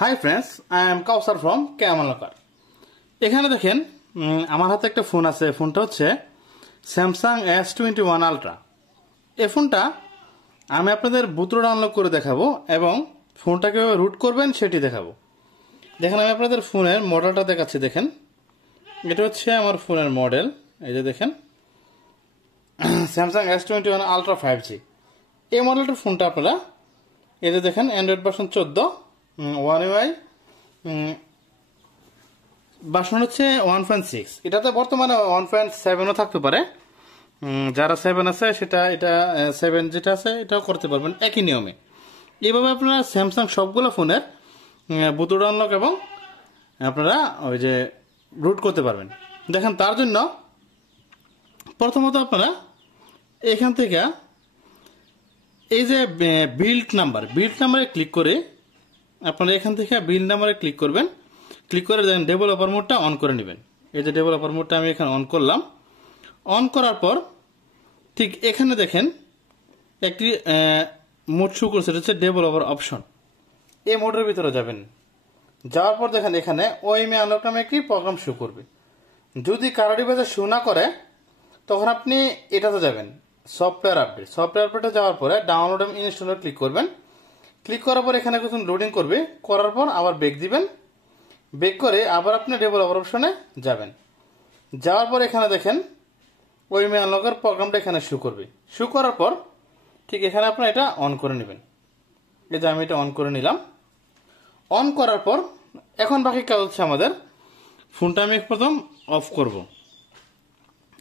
High friends, I am Kawsar from ক্যামালকার। এখানে দেখেন আমার হাতে একটা ফোন আছে। ফোনটা হচ্ছে স্যামসাং S21 আলট্রা। এই ফোনটা আমি আপনাদের বুটলোড আনলক করে দেখাবো এবং ফোনটা কীভাবে রুট করবেন সেটি দেখাবো। দেখেন আমি আপনাদের ফোনের মডেলটা দেখাচ্ছি। দেখেন এটা হচ্ছে আমার ফোনের মডেল। এই যে দেখেন স্যামসাং S21 আলট্রা 5G। এই মডেলটার ফোনটা আপনারা এই যে দেখেন Android version 14 One UI version হচ্ছে 1.6। এটাতে বর্তমানে 1.7ও থাকতে পারে। যারা 7 আছে সেটা এটা 7 যেটা আছে এটাও করতে পারবেন একই নিয়মে। এইভাবে আপনারা স্যামসাং সবগুলো ফোনের বুটলোড আনলক এবং আপনারা ওই যে রুট করতে পারবেন। দেখেন তার জন্য প্রথমত আপনারা এখান থেকে এই যে বিল্ড নাম্বারে ক্লিক করে আপনারা এখান থেকে বিল্ড নাম্বারে ক্লিক করবেন। ক্লিক করে দেখেন ডেভেলপার মোডটা অন করে নেবেন। এই যে ডেভেলপার মোডটা আমি এখানে অন করলাম। অন করার পর ঠিক এখানে দেখেন একটি মোড শো করছে, এটা হচ্ছে ডেভেলপার অপশন। এই মোডের ভিতরে যাবেন। যাওয়ার পর দেখেন এখানে ওএমএ আনলক নামে একটি প্রোগ্রাম শো করবে। যদি কারো ডিভাইসে শো না করে তখন আপনি এটাতে যাবেন সফটওয়্যার আপডেটে যাওয়ার পরে ডাউনলোড এবং ইনস্টলে ক্লিক করবেন। ক্লিক করার পর এখানে কিছু লোডিং করবে। করার পর আবার ব্যাক দিবেন। ব্যাক করে আবার আপনি ডেভেলপার অপশনে যাবেন। যাওয়ার পর এখানে দেখেন ওএমএ আনলকের প্রোগ্রামটা এখানে শো করবে। শো করার পর ঠিক এখানে আপনার এটা অন করে নেবেন। এই যে আমি এটা অন করে নিলাম। অন করার পর এখন বাকি কাজ হচ্ছে আমাদের ফোনটা আমি প্রথম অফ করব।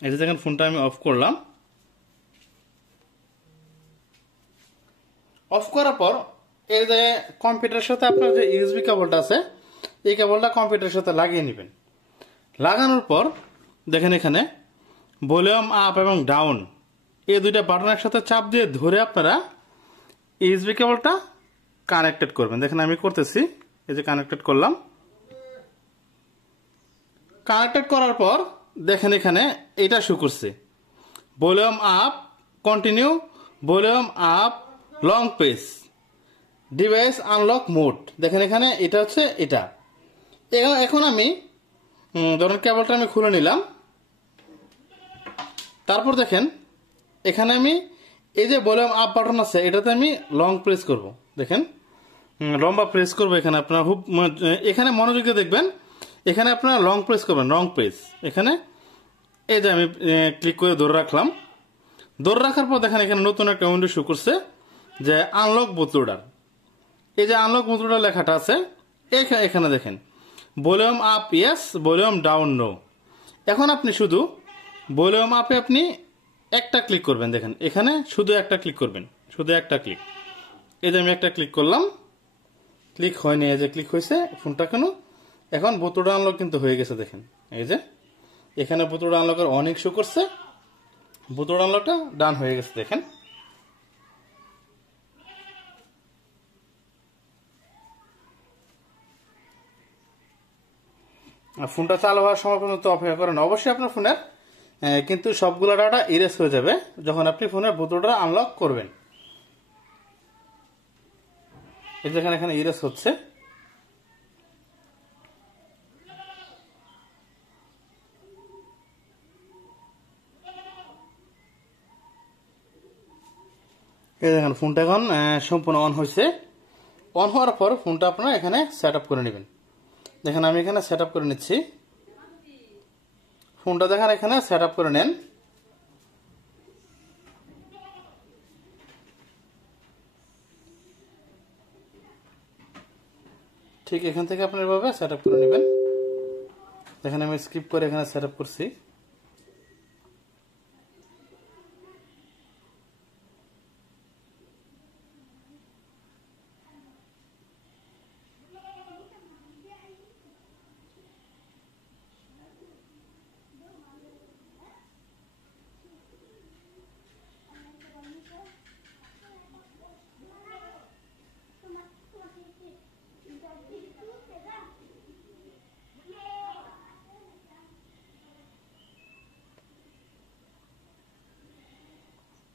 এই যে দেখেন ফোনটা আমি অফ করলাম। অফ করার পর এই যে কম্পিউটারের সাথে আপনার যে ইউএসবি কেবলটা আছে এই কেবলটা কম্পিউটারের সাথে লাগিয়ে নেবেন। লাগানোর পর দেখেন এখানে ভলিউম আপ এবং ডাউন এই দুইটা বাটন একসাথে চাপ দিয়ে ধরে আপনারা ইউএসবি কেবলটা কানেক্টেড করবেন। দেখেন আমি করতেছি। এই যে কানেক্টেড করলাম। কানেক্টেড করার পর দেখেন এখানে এটা শো করছে volume up continue, volume up long press, device unlock mode. দেখেন এখানে এটা হচ্ছে এটা। এখন আমি ধরুন কেবলটা আমি খুলে নিলাম। তারপর দেখেন এখানে আমি এই যে ভলিউম আপ বাটন আছে এটাতে আমি লং প্রেস করব। দেখেন লম্বা প্রেস করবো। এখানে আপনার খুব এখানে মনোযোগ দিয়ে দেখবেন। এখানে আপনারা লং প্রেস করবেন, লং প্রেস। এখানে এই যে আমি ক্লিক করে ধরে রাখলাম। ধরে রাখার পর দেখেন এখানে নতুন একটা উইন্ডো শো করছে যে আনলক বুটলোডার। এই যে আনলক বুটলোডার লেখাটা আছে এখানে দেখেন volume up yes, volume down no. এখন আপনি শুধু ভলিউম আপে আপনি একটা ক্লিক করবেন। দেখেন এখানে শুধু একটা ক্লিক করবেন, শুধু একটা ক্লিক। এই যে আমি একটা ক্লিক করলাম। ক্লিক হয়নি, এই যে ক্লিক হয়েছে ফোনটা কেন। এখন বুটলোড আনলক কিন্তু হয়ে গেছে। দেখেন এই যে এখানে বুটলোড আনলকের অনেক শো করছে। বুটলোড আনলকটা ডান হয়ে গেছে। দেখেন ফোনটা চালু হওয়ার সময় পর্যন্ত অপেক্ষা করেন। অবশ্যই আপনার ফোনের কিন্তু সবগুলো ডাটা ইরেজ হয়ে যাবে যখন আপনি ফোনের বুটলোডটা আনলক করবেন। এই দেখেন এখানে ইরেজ হচ্ছে। এই দেখেন ফোনটা এখন সম্পূর্ণ অন হয়েছে। অন হওয়ার পর ফোনটা আপনারা এখানে সেট আপ করে নেবেন। দেখেন আমি এখানে সেট আপ করে নিচ্ছি। ফোনটা দেখেন এখানে সেট আপ করে নেন। ঠিক এখান থেকে আপনি এভাবে সেট আপ করে নেবেন। দেখেন আমি স্কিপ করে এখানে সেট আপ করছি।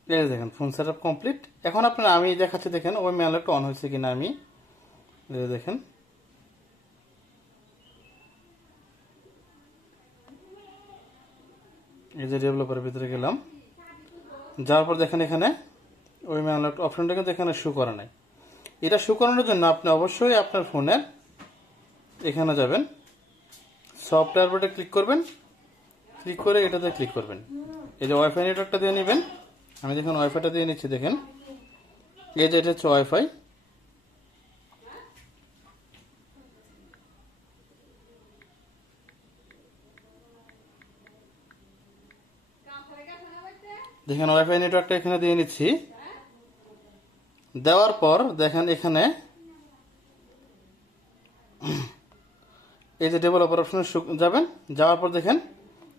এই দেখেন ফোন সেট আপ কমপ্লিট। এখন আপনারা আমি দেখাচ্ছি। দেখেন ওই মেলটা অন হয়েছে কিনা। আমি দেখেন এই যে ডেভেলপারের ভিতরে গেলাম, যাওয়ার পর দেখেন এখানে ওই আনলক অপশনটা কিন্তু এখানে শো করা নাই। এটা শো করানোর জন্য আপনি অবশ্যই আপনার ফোনের এখানে যাবেন, সফটওয়্যার বাটনে ক্লিক করবেন, ক্লিক করে এটাতে ক্লিক করবেন। এই যে ওয়াইফাই নেটওয়ার্কটা দিয়ে নেবেন, আমি দেখুন ওয়াইফাইটা দিয়ে নিচ্ছি। দেখেন এই যে এটা হচ্ছে ওয়াইফাই, দেখেন ওয়াইফাই নেটওয়ার্কটা এখানে দিয়ে নিচ্ছি। দেওয়ার পর দেখেন এখানে এই যে ডেভেলপার অপশনে যাবেন, যাওয়ার পর দেখেন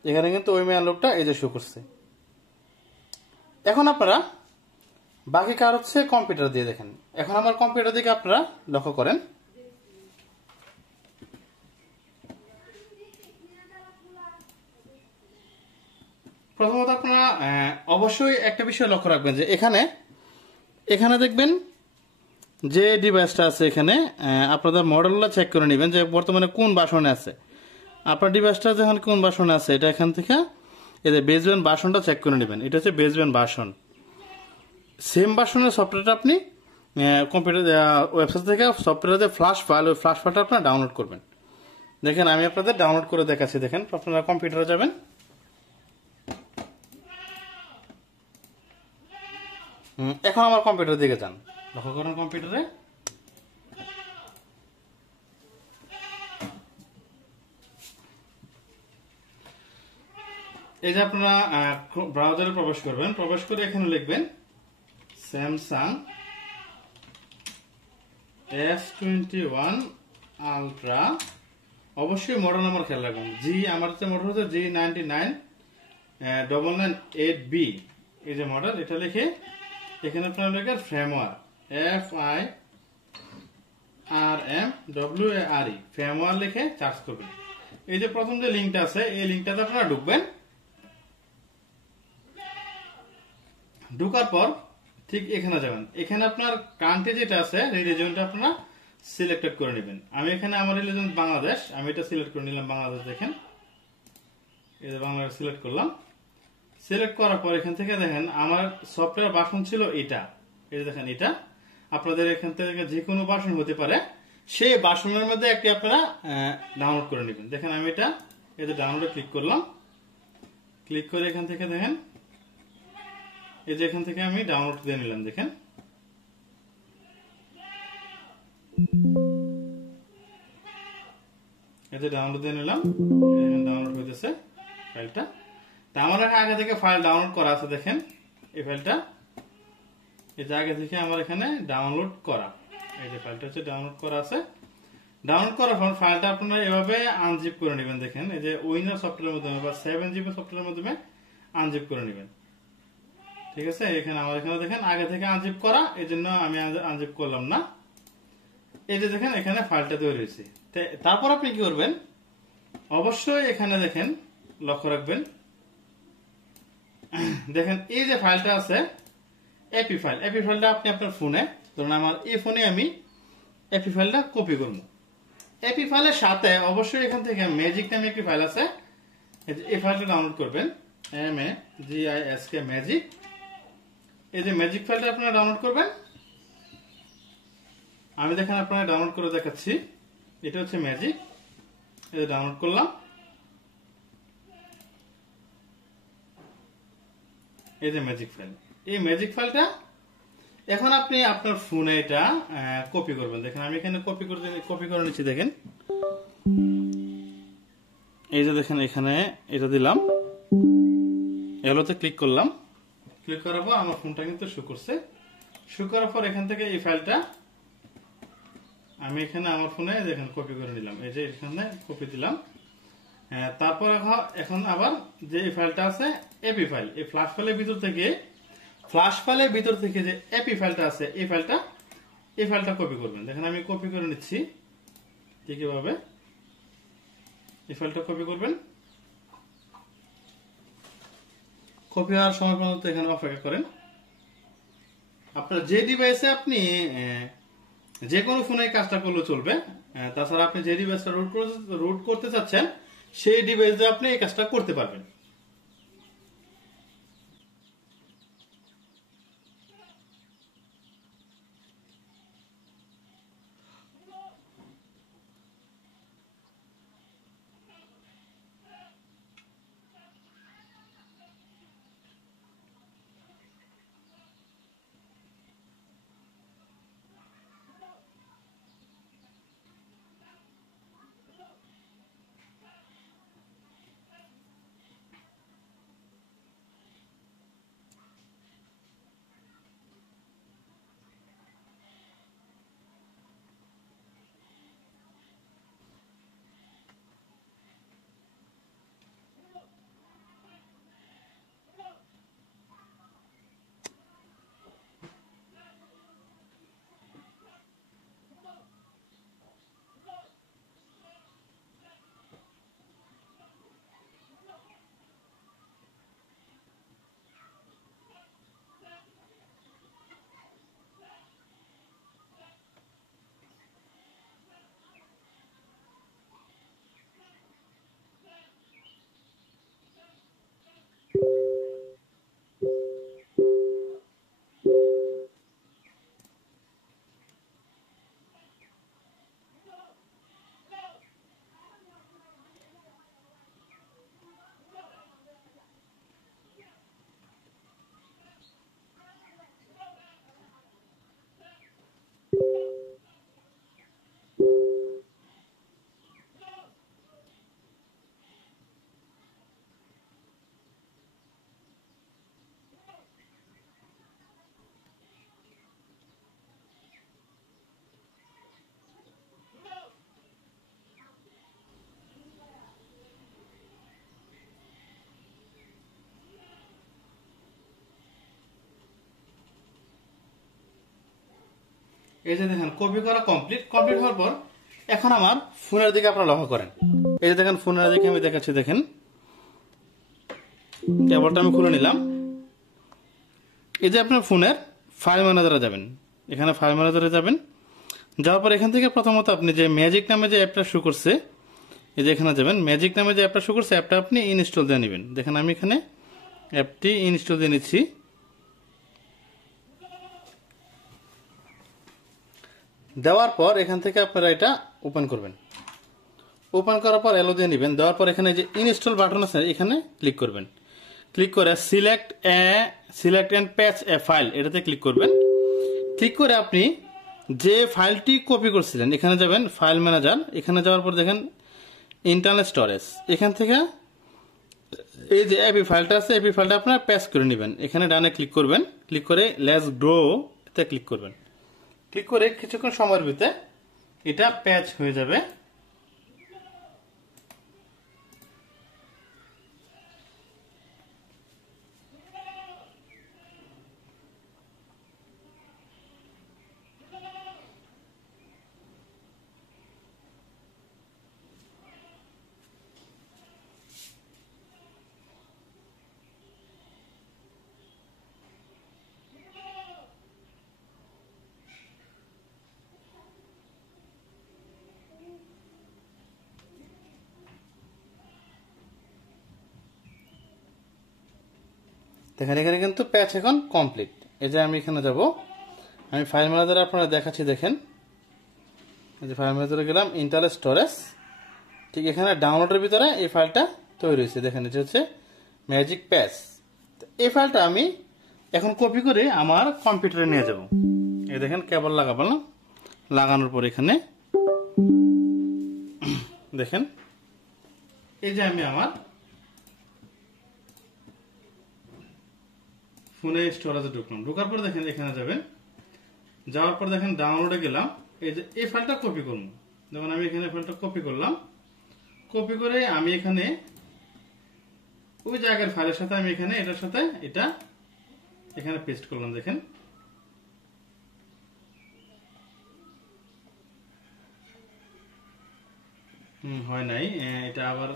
এখানে কিন্তু ওই আনলকটা এই যে শো করছে। এখন আপনারা বাকি কার হচ্ছে কম্পিউটার দিয়ে দেখেন। এখন আমার কম্পিউটার দিকে আপনারা লক্ষ্য করেন। প্রথমত আপনারা অবশ্যই একটা বিষয় লক্ষ্য রাখবেন যে এখানে দেখবেন যে ডিভাইসটা আছে এখানে আপনাদের মডেলগুলো চেক করে নেবেন যে বর্তমানে কোন ভার্সনে আছে। আপনার ডিভাইসটা যখন কোন ভার্সনে আছে এটা এখান থেকে এদের বেস ব্যান্ড ভার্সনটা চেক করে নেবেন। এটা হচ্ছে বেস ব্যান্ড ভার্সন। সেম ভার্সনের সফটওয়্যারটা আপনি কম্পিউটার ওয়েবসাইট থেকে সফটওয়্যারের যে ফ্ল্যাশ ফাইল, ওই ফ্ল্যাশ ফাইলটা আপনারা ডাউনলোড করবেন। দেখেন আমি আপনাদের ডাউনলোড করে দেখাচ্ছি। দেখেন আপনারা কম্পিউটারে যাবেন, এখন আমার কম্পিউটার দিকে যান, লক্ষ্য করেন কম্পিউটারে এই যে আপনারা ব্রাউজারে প্রবেশ করবেন, প্রবেশ করে এখানে লিখবেন স্যামসাং S21 আলট্রা। অবশ্যই মডেল নাম্বার খেয়াল রাখবেন। আমার হচ্ছে মডেল হচ্ছে G99998B, এই যে মডেল, এটা লিখে এখানে আপনারা লিখেন ফ্রেমওয়্যার FIRMWARE ফ্রেমওয়্যার লিখে সার্চ করবেন। এই যে প্রথম যে লিঙ্কটা আছে এই লিঙ্কটাতে আপনারা ঢুকবেন। ঢোকার পর ঠিক এখানে যাবেন, এখানে আপনার কান্ট্রি যেটা আছে এই রিজিয়নটা আপনারা সিলেক্টেড করে নেবেন। আমি এখানে আমার রিজিয়ন বাংলাদেশ, আমি এটা সিলেক্ট করে নিলাম বাংলাদেশ। দেখেন এই যে বাংলাদেশ সিলেক্ট করলাম। সিলেক্ট করার পর এখান থেকে দেখেন আমার সফটওয়্যার ভার্সন ছিল এটা, এই যে দেখেন এটা আপনাদের এখান থেকে যে কোনো ভার্সন হতে পারে, সেই ভার্সনের মধ্যে একটি আপনারা ডাউনলোড করে নেবেন। দেখেন আমি এটা এই যে ডাউনলোডে ক্লিক করলাম, ক্লিক করে এখান থেকে দেখেন এই যে এখান থেকে আমি ডাউনলোড দিয়ে নিলাম। দেখেন এই যে ডাউনলোড দিয়ে নিলাম, ডাউনলোড হইতেছে ফাইলটা। তা আমার আগে থেকে ফাইল ডাউনলোড করা আছে। দেখেন এই ফাইলটা এই যে আগে থেকে আমার এখানে ডাউনলোড করা, এই যে ফাইলটা হচ্ছে ডাউনলোড করা আছে। ডাউনলোড করার পর ফাইলটা আপনারা এভাবে আনজিপ করে নেবেন। দেখেন এই যে উইন্ডোজ সফটওয়্যারের মাধ্যমে বা 7GB সফটওয়্যারের মাধ্যমে আনজিপ করে নেবেন। ঠিক আছে, এখানে আমার এখানে দেখেন আগে থেকে আনজিপ করা, এই জন্য আমি আনজিপ করলাম না। এই যে দেখেন এখানে ফাইলটা তৈরি হয়েছে। তারপর আপনি কি করবেন, অবশ্যই এখানে দেখেন লক্ষ্য রাখবেন, দেখেন এই যে ফাইলটা আছে এপি ফাইল, এপি ফাইলটা আপনি আপনার ফোনে, ধরুন আমার এই ফোনে আমি এপি ফাইলটা কপি করব। এপি ফাইলের সাথে অবশ্যই এখান থেকে ম্যাজিক নামে একটি ফাইল আছে, এই ফাইলটা ডাউনলোড করবেন, MAGISK ম্যাজিক। এই যে ম্যাজিক ফাইলটা আপনারা ডাউনলোড করবেন। আমি দেখেন আপনারা ডাউনলোড করে দেখাচ্ছি। এটা হচ্ছে ম্যাজিক, এই যে ডাউনলোড করলাম। এই যে ম্যাজিক ফাইল, এই ম্যাজিক ফাইলটা এখন আপনি আপনার ফোনে এটা কপি করবেন। দেখেন আমি এখানে কপি করে নিচ্ছি। দেখেন এই যে দেখেন এখানে এটা দিলাম, এলোতে ক্লিক করলাম। ক্লিক করার পর আমার ফোনটা কিন্তু শো করছে। শো করার পর এখান থেকে এই ফাইলটা আমি এখানে আমার ফোনে দেখেন কপি করে নিলাম। এই যে এখানে কপি দিলাম। তারপর এখন আবার যে এই ফাইলটা আছে এপি ফাইল, এই ফ্ল্যাশ ফাইলের ভিতর থেকে যে এপি ফাইলটা আছে এই ফাইলটা কপি করবেন। দেখেন আমি কপি করে নিচ্ছি। ঠিক এভাবে এই ফাইলটা কপি করবেন। কপি হওয়ার সময় পর্যন্ত এখানে অপেক্ষা করেন। আপনার যে ডিভাইসে আপনি যে কোনো ফোনে কাজটা করলে চলবে, তাছাড়া আপনি যে ডিভাইসটা রুট করতে চাচ্ছেন সেই ডিভাইসে আপনি এই কাজটা করতে পারবেন। এই যে দেখেন কপি করা কমপ্লিট হওয়ার পর এখন আমার ফোনের দিকে আপনারা লক্ষ্য করেন। এই যে দেখেন ফোনের দিকে আমি দেখাচ্ছি, দেখেন কেবলটা আমি খুলে নিলাম। এই যে আপনার ফোনের ফাইল ম্যানেজারে যাবেন, এখানে ফাইল ম্যানেজারে যাবেন, যাওয়ার পর এখান থেকে প্রথমত আপনি যে ম্যাজিক নামে যে অ্যাপটা শো করছে, এই যে এখানে যাবেন, ম্যাজিক নামে যে অ্যাপটা শো করছে অ্যাপটা আপনি ইনস্টল দিয়ে নেবেন। দেখেন আমি এখানে অ্যাপটি ইনস্টল দিয়ে নিচ্ছি। দেওয়ার পর এখান থেকে আপনারা এটা ওপেন করবেন। ওপেন করার পর এলো দিয়ে নেবেন। দেওয়ার পর এখানে যে ইনস্টল বাটন আছে এখানে ক্লিক করবেন। ক্লিক করে select and patch A file এটাতে ক্লিক করবেন। ক্লিক করে আপনি যে ফাইলটি কপি করছিলেন এখানে যাবেন, ফাইল ম্যানেজার, এখানে যাওয়ার পর দেখেন ইন্টারনাল স্টোরেজ, এখান থেকে এই যে এপি ফাইলটা আছে এপি ফাইলটা আপনার প্যাচ করে নেবেন। এখানে ডানে ক্লিক করবেন, ক্লিক করে লেটস গ্রো এতে ক্লিক করবেন। ক্লিক করে কিছুক্ষণ সময়ের ভিতরে এটা প্যাচ হয়ে যাবে। দেখেন এখানে কিন্তু প্যাচ এখন কমপ্লিট। এই যে আমি এখানে যাব, আমি ফাইল ম্যানেজারে আপনারা দেখাচ্ছি, দেখেন এই যে ফাইল ম্যানেজারে গেলাম, ইন্টারনাল স্টোরেজ, ঠিক এখানে ডাউনলোডের ভিতরে এই ফাইলটা তৈরি হয়েছে। দেখেন এটা হচ্ছে ম্যাজিক প্যাচ। এই ফাইলটা আমি এখন কপি করে আমার কম্পিউটারে নিয়ে যাব। এই দেখেন কেবল লাগাবো না, লাগানোর পর এখানে দেখেন এই যে আমি আমার ফোনে স্টোরেজে ঢুকলাম। ঢোকার পর দেখেন এখানে যাবেন, যাওয়ার পর দেখেন ডাউনলোডে গেলাম, এই যে এই ফাইলটা কপি করবো। যেমন আমি এখানে ফাইলটা কপি করলাম, কপি করে আমি এখানে ওই জায়গার ফাইলের সাথে আমি এখানে এটার সাথে এটা এখানে পেস্ট করলাম। দেখেন হয় নাই, এটা আবার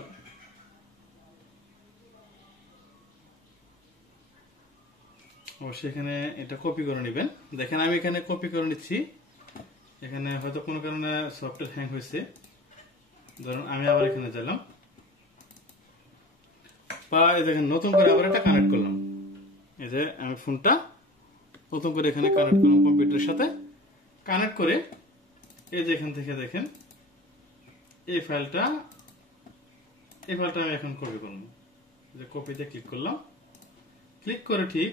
অবশ্যই এখানে এটা কপি করে নেবেন। দেখেন আমি এখানে কপি করে নিচ্ছি। এখানে হয়তো কোনো কারণে সফটওয়্যার হ্যাং হয়েছে, ধরুন আমি আবার এখানে গেলাম, বা এই দেখেন নতুন করে আবার এটা কানেক্ট করলাম। এই যে আমি ফোনটা নতুন করে এখানে কানেক্ট করলাম, কম্পিউটারের সাথে কানেক্ট করে এই যে এখান থেকে দেখেন এই ফাইলটা আমি এখন কপি করবো। যে কপিতে ক্লিক করলাম, ক্লিক করে ঠিক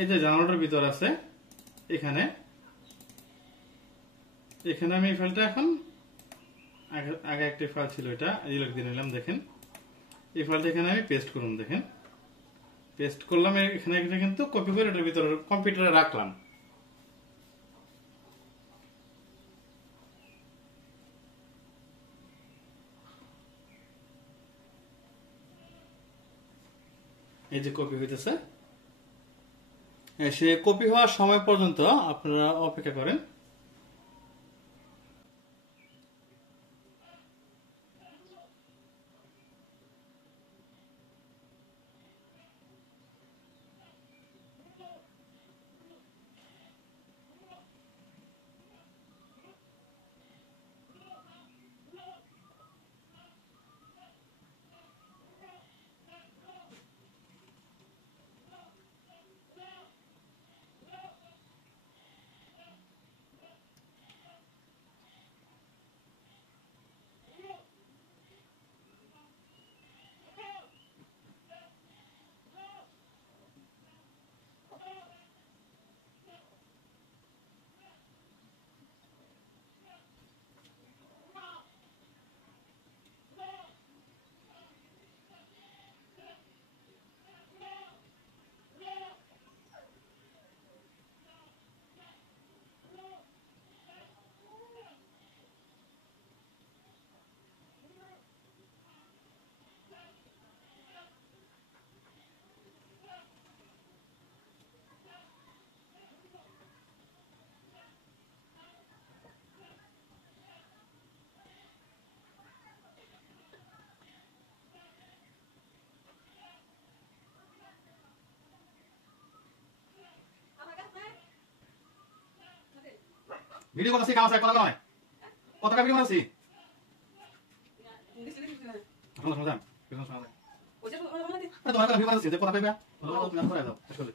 এই যে ডাউনলোডের ভিতর আছে এখানে আমি এই ফাইলটা এখন আগে একটা ফাইল ছিল এটা ডিলিট দিয়ে নিলাম। দেখেন এই ফাইলটা এখানে আমি পেস্ট করলাম। দেখেন পেস্ট করলাম, এখানে কিন্তু কপি করে এটার ভিতরে কম্পিউটারে রাখলাম। এই যে কপি হইতেছে, সে কপি হওয়ার সময় পর্যন্ত আপনারা অপেক্ষা করেন। ভিডিও করতেছি কাজ এক কথা নয় কত টাকা ভিডিও করতেছি শোনো শোনো যান শোনো শোনো ওই যে তোমার কথা ভিডিও করতেছি যে কথা পাইবা তুমি করে দাও আসলে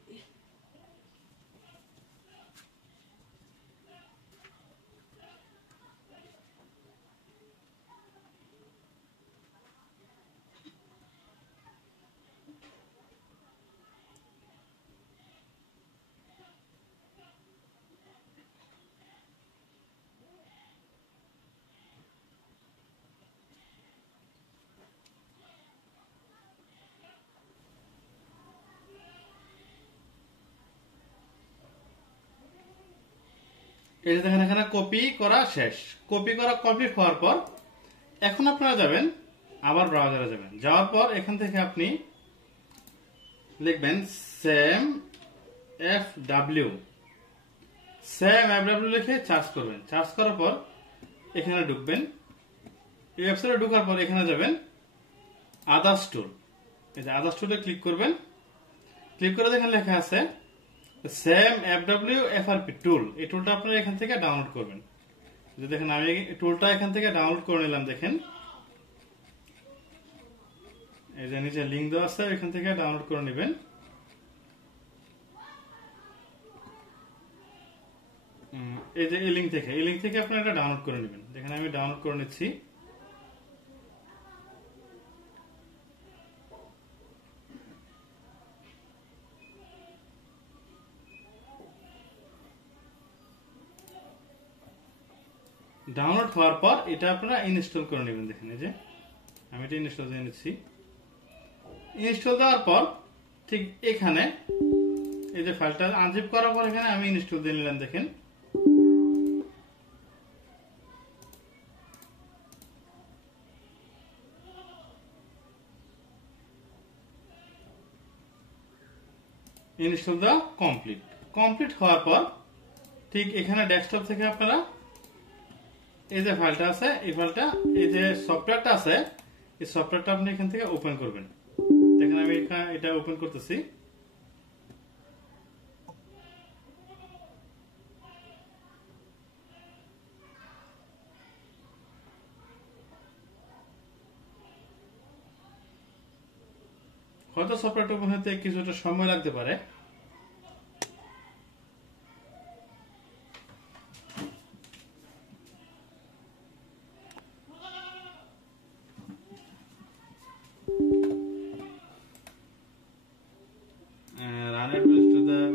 এই যে দেখেন এখানে কপি করা শেষ কপি করা কমপ্লিট হওয়ার পর এখন আপনারা যাবেন আবার ব্রাউজারে যাবেন যাওয়ার পর এখান থেকে আপনি লিখবেন সেম এফডব্লিউ লিখে সার্চ করবেন সার্চ করার পর এখানে ঢুকবেন এই ওয়েবসাইটে ঢোকার পর এখানে যাবেন আদার্স টুল এই যে আদার্স টুলে ক্লিক করবেন ক্লিক করে দেখেন লেখা আছে সেম এফডব্লিউ এফআরপি টুল এই টুলটা আপনারা এখান থেকে ডাউনলোড করবেন যে দেখেন আমি টুলটা এখান থেকে ডাউনলোড করে নিলাম দেখেন এই যে নিচে লিংক দেওয়া আছে এখান থেকে ডাউনলোড করে নেবেন এই যে এই লিংক থেকে আপনারা এটা ডাউনলোড করে নেবেন দেখেন আমি ডাউনলোড করে নিচ্ছি ডাউনলোড হওয়ার পর এটা আপনারা ইনস্টল করে নেবেন দেখেন এই যে আমি এটা ইনস্টল দিয়ে নিচ্ছি ইনস্টল দেওয়ার পর ঠিক এখানে এই যে ফাইলটা আনজিপ করার পর এখানে আমি ইনস্টল দিয়ে নিলাম দেখেন ইনস্টল দেওয়া কমপ্লিট হওয়ার পর ঠিক এখানে ডেস্কটপ থেকে আপনারা এই যে ফাইলটা আছে এই ফাইলটা এই যে সফটওয়্যারটা আছে এই সফটওয়্যারটা আপনি এখান থেকে ওপেন করবেন দেখেন আমি এটা ওপেন করতেছি হয়তো সফটওয়্যারটা ওপেন হতে কিছুটা সময় লাগতে পারে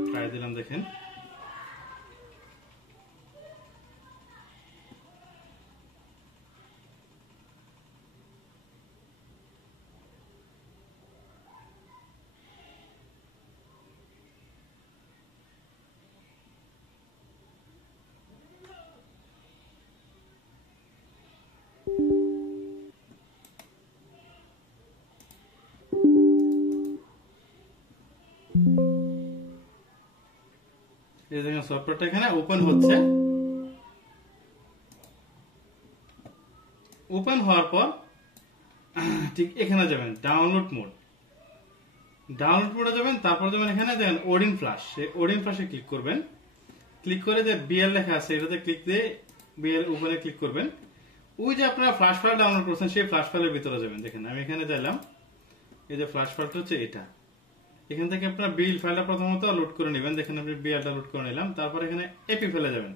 ট্রাই দিলাম দেখেন এই দেখেন সফটওয়্যারটা এখানে ওপেন হচ্ছে ওপেন হওয়ার পর ঠিক এখানে যাবেন ডাউনলোড মোডে যাবেন তারপর যাবেন এখানে দেখেন ওডিন ফ্ল্যাশ এই ওডিন ফ্ল্যাশে ক্লিক করবেন ক্লিক করে যে বিএল লেখা আছে এটাতে ক্লিক দিয়ে বিএল উপরে ক্লিক করবেন ওই যে আপনারা ফ্ল্যাশ ফাইল ডাউনলোড করছেন সেই ফ্ল্যাশ ফাইলের ভিতরে যাবেন দেখেন আমি এখানে যাইলাম এই যে ফ্ল্যাশ ফাইলটা হচ্ছে এটা এখান থেকে আপনারা বিল ফাইলটা প্রথমত লোড করে নেবেন দেখেন আমি বিএলটা লোড করে নিলাম তারপর এখানে এপি ফাইলে যাবেন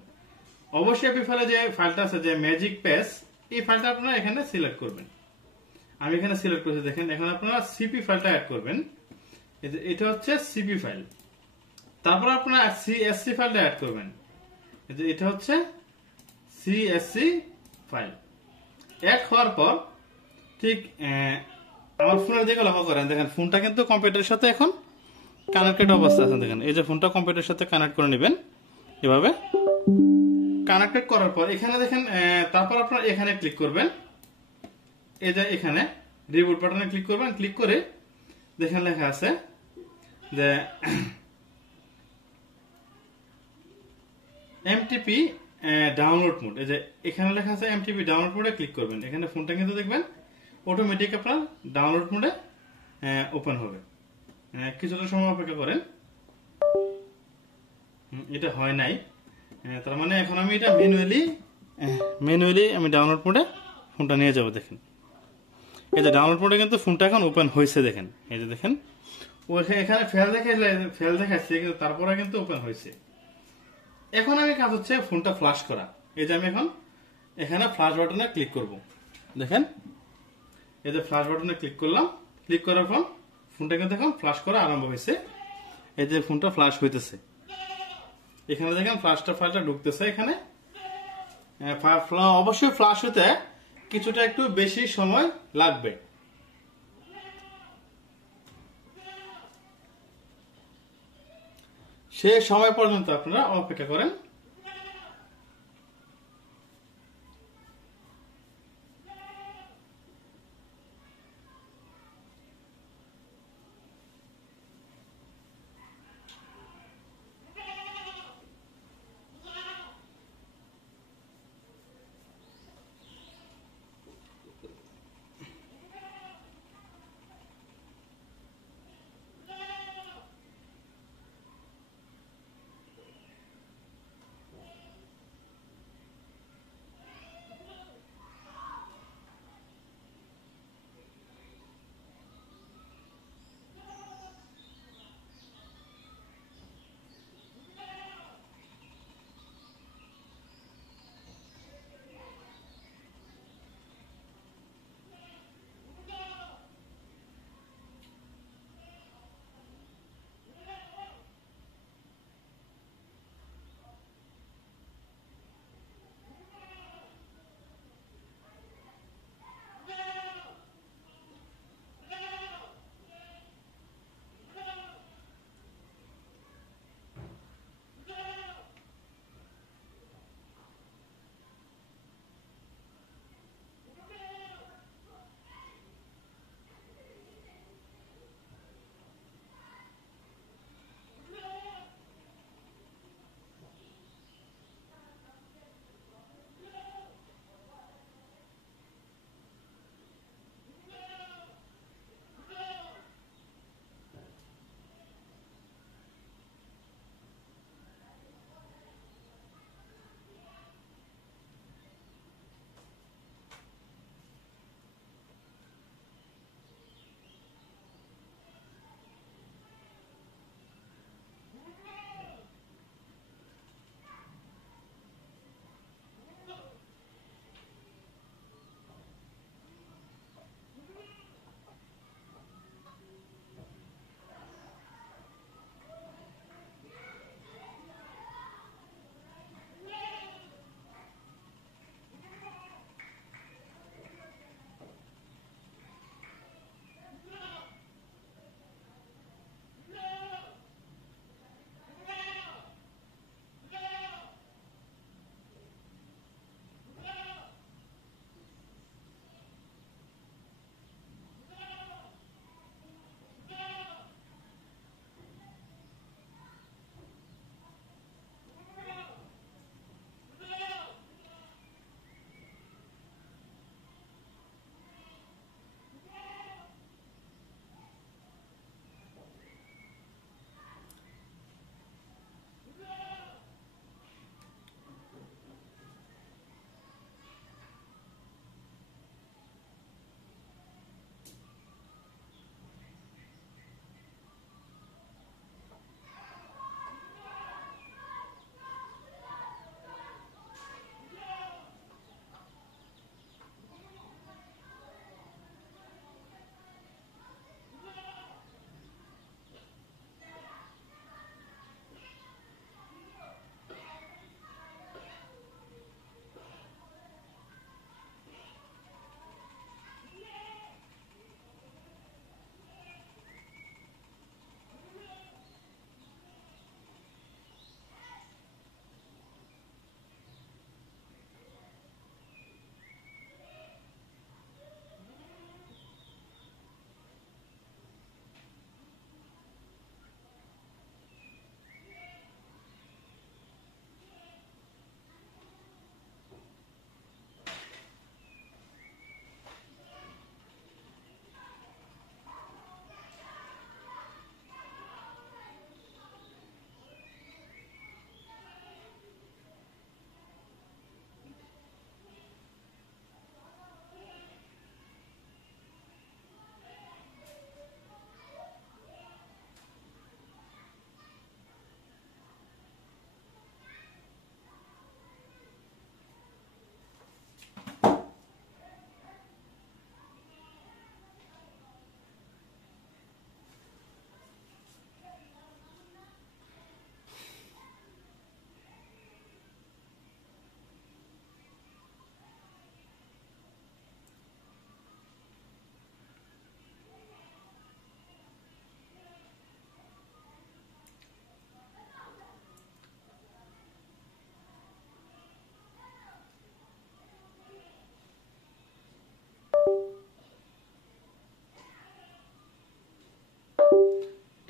অবশ্যই এপি ফাইলে যে ফাইলটা আছে যে ম্যাজিক পেজ এই ফাইলটা আপনারা এখানে সিলেক্ট করবেন আমি এখানে সিলেক্ট করেছি দেখেন এখন আপনারা সিপি ফাইলটা অ্যাড করবেন এটা হচ্ছে সিপি ফাইল তারপর আপনারা সিএসসি ফাইলটা অ্যাড করবেন এটা হচ্ছে সিএসসি ফাইল অ্যাড হওয়ার পর ঠিক আমার ফোনের দিকে লক্ষ্য করেন দেখেন ফোনটা কিন্তু কম্পিউটারের সাথে এখন কানেক্টেড অবস্থা আছে দেখেন এই যে ফোনটা কম্পিউটারের সাথে কানেক্ট করে নেবেন এভাবে কানেক্টেড করার পর এখানে দেখেন তারপর আপনারা এখানে ক্লিক করবেন এই যে এখানে রিবুট বাটনে ক্লিক করবেন ক্লিক করে দেখেন লেখা আছে যে এমটিপি ডাউনলোড মোড এই যে এখানে লেখা আছে এমটিপি ডাউনলোড মোডে ক্লিক করবেন এখানে ফোনটা কিন্তু দেখবেন অটোমেটিক আপনার ডাউনলোড মোডে ওপেন হবে কিছুটা সময় অপেক্ষা করেন এটা হয় নাই তার মানে এখন আমি এটা ম্যানুয়ালি আমি ডাউনলোড মোডে ফোনটা নিয়ে যাব। দেখেন এই যে ডাউনলোড মোডে কিন্তু ফোনটা এখন ওপেন হয়েছে। দেখেন এই যে দেখেন এখানে ফেল দেখাচ্ছে কিন্তু তারপরে কিন্তু ওপেন হয়েছে। এখন আমি কাজ হচ্ছে ফোনটা ফ্ল্যাশ করা। এই যে আমি এখন এখানে ফ্ল্যাশ বাটনে ক্লিক করব। দেখেন এই যে ফ্ল্যাশ বাটনে ক্লিক করলাম, ক্লিক করার পর ফোনটা কিন্তু এখন ফ্ল্যাশ করা আরম্ভ হয়েছে। এই যে ফোনটা ফ্ল্যাশ হইতেছে, এখানে দেখেন ফ্ল্যাশটা ঢুকতেছে এখানে। অবশ্যই ফ্ল্যাশ হতে কিছুটা একটু বেশি সময় লাগবে। সে সময় পর্যন্ত আপনারা অপেক্ষা করেন।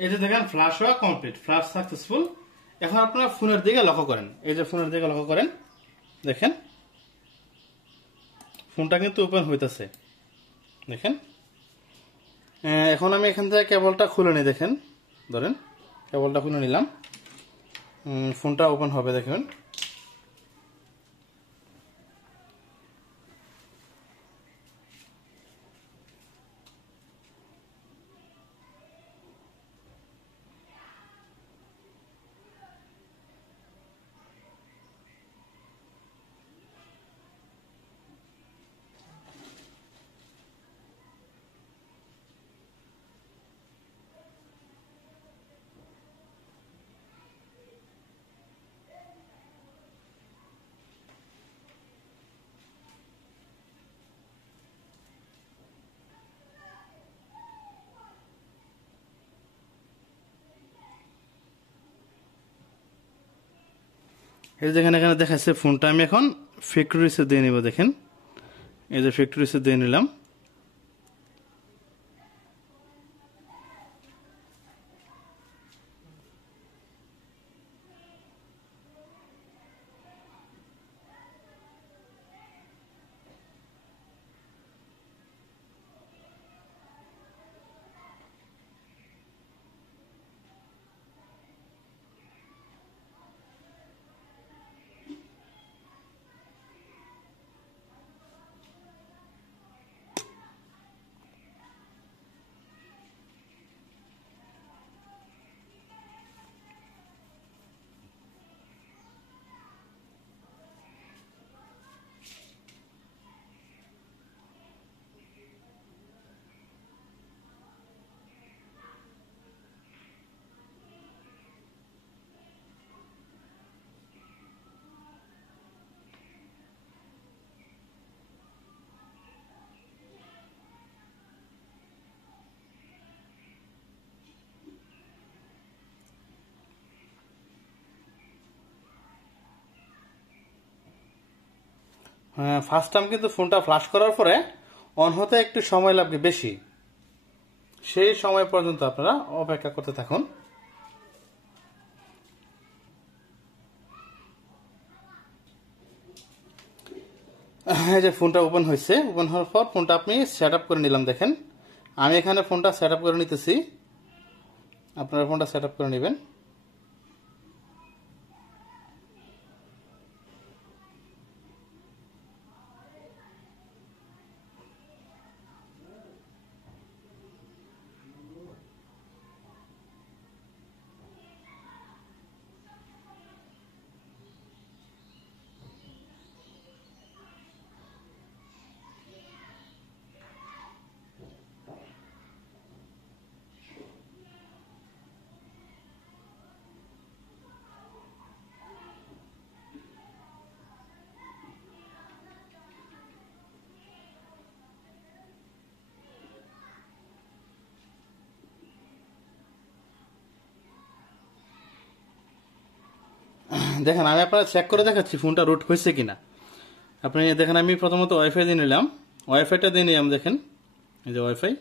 এই যে দেখেন ফ্ল্যাশ হওয়া কমপ্লিট, ফ্ল্যাশ সাকসেসফুল। এখন আপনারা ফোনের দিকে লক্ষ্য করেন, এই যে ফোনের দিকে লক্ষ্য করেন, দেখেন ফোনটা কিন্তু ওপেন হইতেছে, দেখেন। এখন আমি এখান থেকে কেবলটা খুলে নিই, দেখেন ধরেন কেবলটা খুলে নিলাম, ফোনটা ওপেন হবে দেখেন। এই যে এখানে দেখাচ্ছে ফোনটা আমি এখন ফ্যাক্টরি রিসেট দিয়ে নিব, দেখেন এই যে ফ্যাক্টরি রিসেট দিয়ে নিলাম। হ্যাঁ, ফার্স্ট টাইম কিন্তু ফোনটা ফ্লাশ করার পরে অন হতে একটু সময় লাগবে বেশি, সেই সময় পর্যন্ত আপনারা অপেক্ষা করতে থাকুন। এই যে ফোনটা ওপেন হয়েছে, ওপেন হওয়ার পর ফোনটা আপনি সেট আপ করে নিলাম, দেখেন আমি এখানে ফোনটা সেট আপ করে নিতেছি, আপনারা ফোনটা সেট আপ করে নেবেন। দেখেন আমি আপনারা চেক করে দেখাচ্ছি ফোনটা রুট হয়েছে কিনা। আপনি দেখেন আমি প্রথমত ওয়াইফাই দিয়ে নিলাম, ওয়াইফাইটা দিয়ে নিলাম, দেখেন এই যে ওয়াইফাই।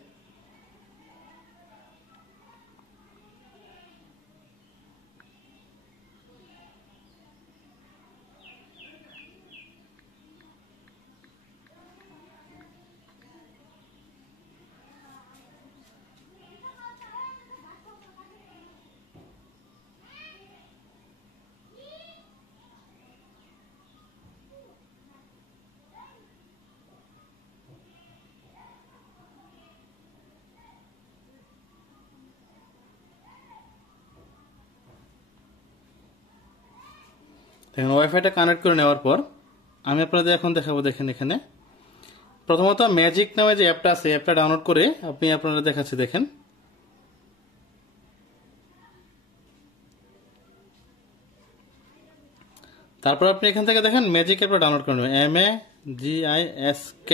দেখেন ওয়াইফাইটা কানেক্ট করে নেওয়ার পর আমি আপনাদের এখন দেখাবো, দেখেন এখানে প্রথমত ম্যাজিক নামে যে অ্যাপটা আছে, অ্যাপটা ডাউনলোড করে আপনি আপনারা দেখাচ্ছি, দেখেন তারপর আপনি এখান থেকে দেখেন ম্যাজিক অ্যাপটা ডাউনলোড করে নেবেন, MAGISK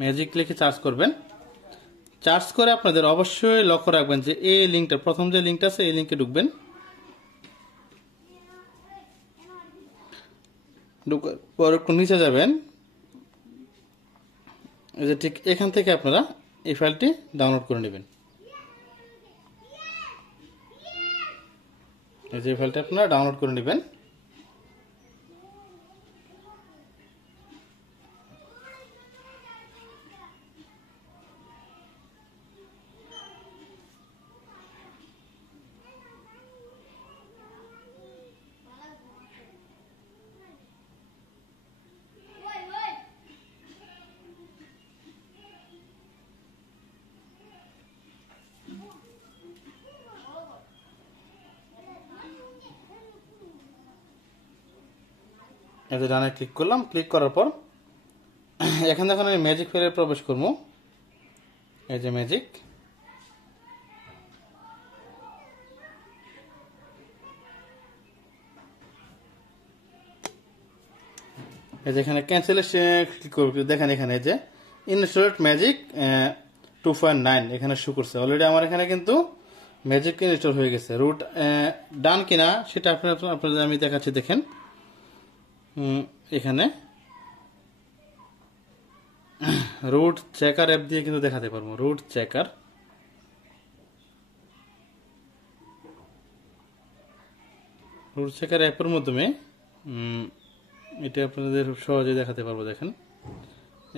ম্যাজিক লিখে চার্জ করবেন। চার্জ করে আপনাদের অবশ্যই লক্ষ্য রাখবেন যে এই লিঙ্কটা, প্রথম যে লিঙ্কটা আছে এই লিঙ্কে ঢুকবেন, ঢুকার পর একটু নিচে যাবেন, এই যে ঠিক এখান থেকে আপনারা এই ফাইলটি ডাউনলোড করে নেবেন। এই যে ফাইলটা আপনারা ডাউনলোড করে নেবেন। এই যে ডানে ক্লিক করলাম, ক্লিক করার পর এখানে দেখুন আমি ম্যাজিক ফাইলে প্রবেশ করবো। এই যে ম্যাজিক, এই যে এখানে ক্যান্সেলে ক্লিক করব। দেখেন এখানে যে ইনস্টলড ম্যাজিক 2.9 এখানে শো করছে। অলরেডি আমার এখানে কিন্তু ম্যাজিক ইনস্টল হয়ে গেছে। রুট ডান কিনা সেটা আপনাদের আমি দেখাচ্ছি। দেখেন এখানে রুট চেকার অ্যাপ দিয়ে কিন্তু দেখাতে পারবো। রুট চেকার, অ্যাপের মাধ্যমে এটা আপনাদের সহজে দেখাতে পারবো। দেখেন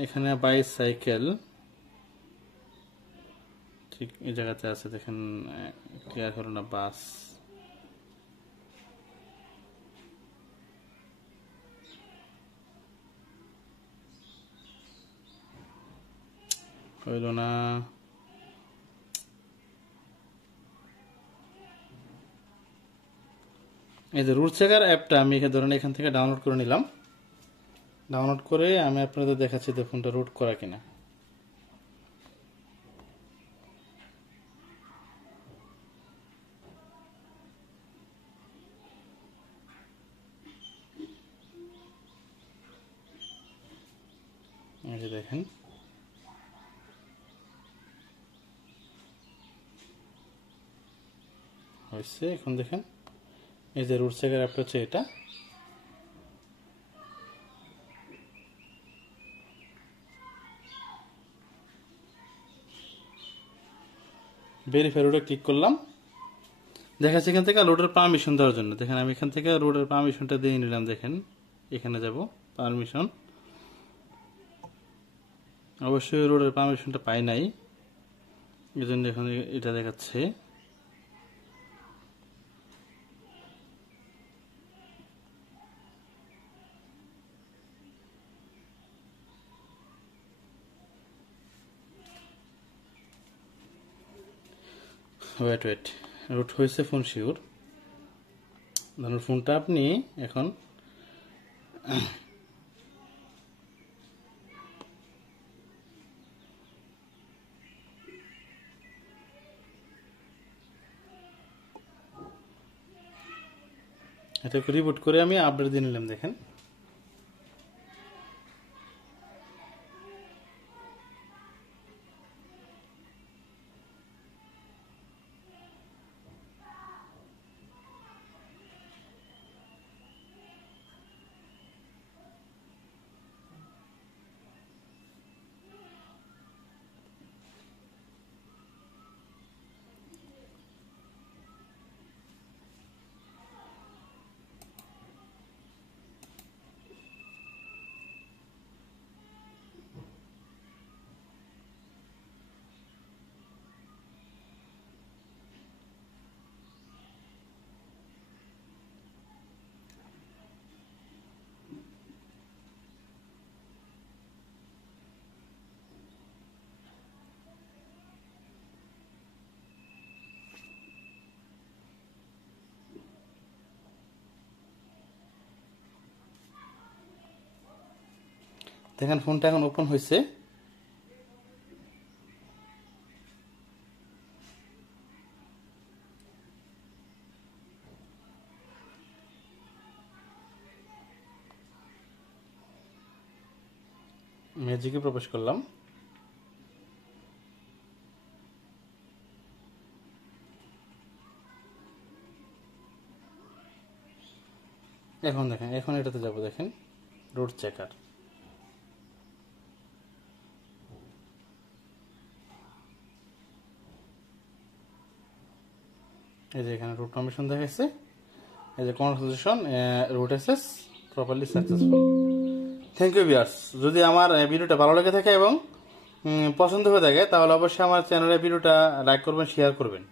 এখানে বাইসাইকেল ঠিক এই জায়গাতে আছে। দেখেন ক্লিয়ার হলো না, বাস হইল না। এই যে রুট চেকার অ্যাপটা আমি ধরেন এখান থেকে ডাউনলোড করে নিলাম। ডাউনলোড করে আমি আপনাদের দেখাচ্ছি যে ফোনটা রুট করা কিনা। এই যে দেখেন হয়েছে। এখন দেখেন এই যে রুট চেকার অ্যাপটা হচ্ছে এটা। ভেরিফাই রুটে ক্লিক করলাম। দেখাচ্ছে এখান থেকে রুটের পারমিশন দেওয়ার জন্য। দেখেন আমি এখান থেকে রুটের পারমিশনটা দিয়ে নিলাম। দেখেন এখানে যাব পারমিশন, অবশ্যই রুটের পারমিশনটা পাই নাই, এই জন্য এখন এটা দেখাচ্ছে। ওয়েট রুট হয়েছে, ফোন শিওর। ধরুন ফোনটা আপনি এখন এটাকে রিবুট করে আমি আপডেট দিয়ে নিলাম। দেখেন দেখেন ফোনটা এখন ওপেন হয়েছে। ম্যাজিকে প্রবেশ করলাম। এখন দেখেন, এখন এটাতে যাব। দেখেন রুট চেকার, এই যে এখানে রুট পারমিশন দেখাচ্ছে। এই যে conversation root access properly successful. Thank you viewers. যদি আমার ভিডিওটা ভালো লেগে থাকে এবং পছন্দ হয়ে থাকে তাহলে অবশ্যই আমার চ্যানেলের ভিডিওটা লাইক করবেন, শেয়ার করবেন।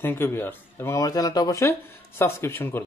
থ্যাংক ইউ ভিউয়ার্স, এবং আমার চ্যানেলটা অবশ্যই সাবস্ক্রিপশন করবেন।